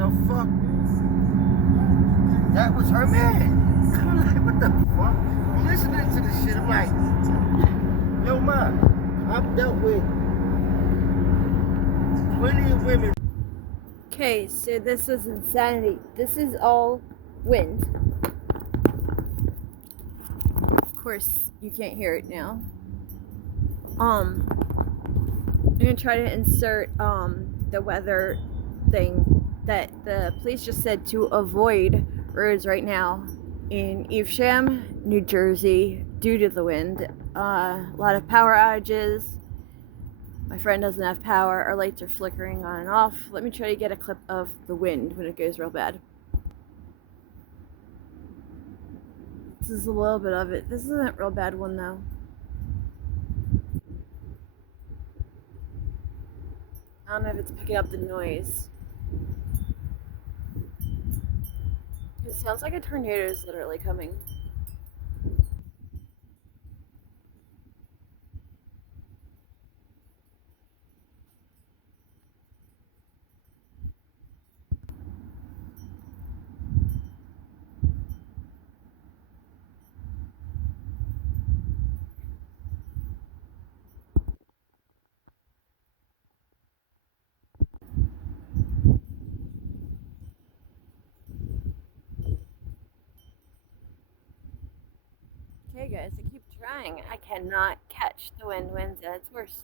the fuck? That was her man. I'm like, what the fuck? I'm listening to this shit. I'm like, yo, ma, I've dealt with plenty of women. Okay, so this is insanity. This is all wind. Of course, you can't hear it now. I'm gonna try to insert the weather thing that the police just said to avoid roads right now in Evesham, New Jersey, due to the wind. A lot of power outages. My friend doesn't have power. Our lights are flickering on and off. Let me try to get a clip of the wind when it goes real bad. This is a little bit of it. This isn't a real bad one though. I don't know if it's picking up the noise. It sounds like a tornado is literally coming. Okay guys, I keep trying. I cannot catch the wind. Wind's at its worst.